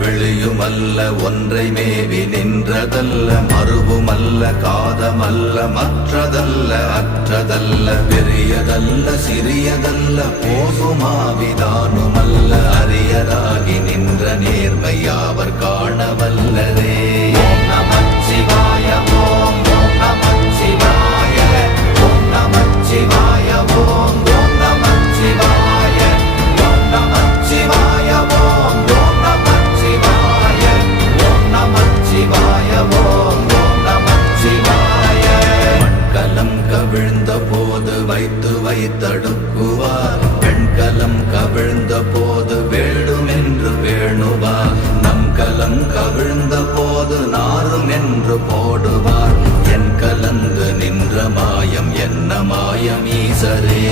வெளியுமல்ல ஒன்றை மேவி நின்றதல்ல மறுவுமல்ல காதமல்ல மற்றதல்ல அற்றதல்ல பெரியதல்ல சிறியதல்ல போகுமாவிதானுமல்ல அரியராகி நின்ற நேர்மையாவர் காணவல்லரே. ஓம் நமச்சிவாய ஓம் ஓம் நமச்சிவாய ஓம் நமச்சிவாய ஓம் ஓம் நமச்சிவாய ஓம் நமச்சிவாய ஓம் மண்கலம் கவிழ்ந்த போது வைத்து வைத்தடுக்குவார் பெண்கலம் கவிழ்ந்த போது வேண்டுமென்று வேணுவார் நம் கலம் கவிழ்ந்த போது நாரும் என்று போடுவார் என் கலந்து நின்ற மாயம் என்ன மாயம் ஈசரே.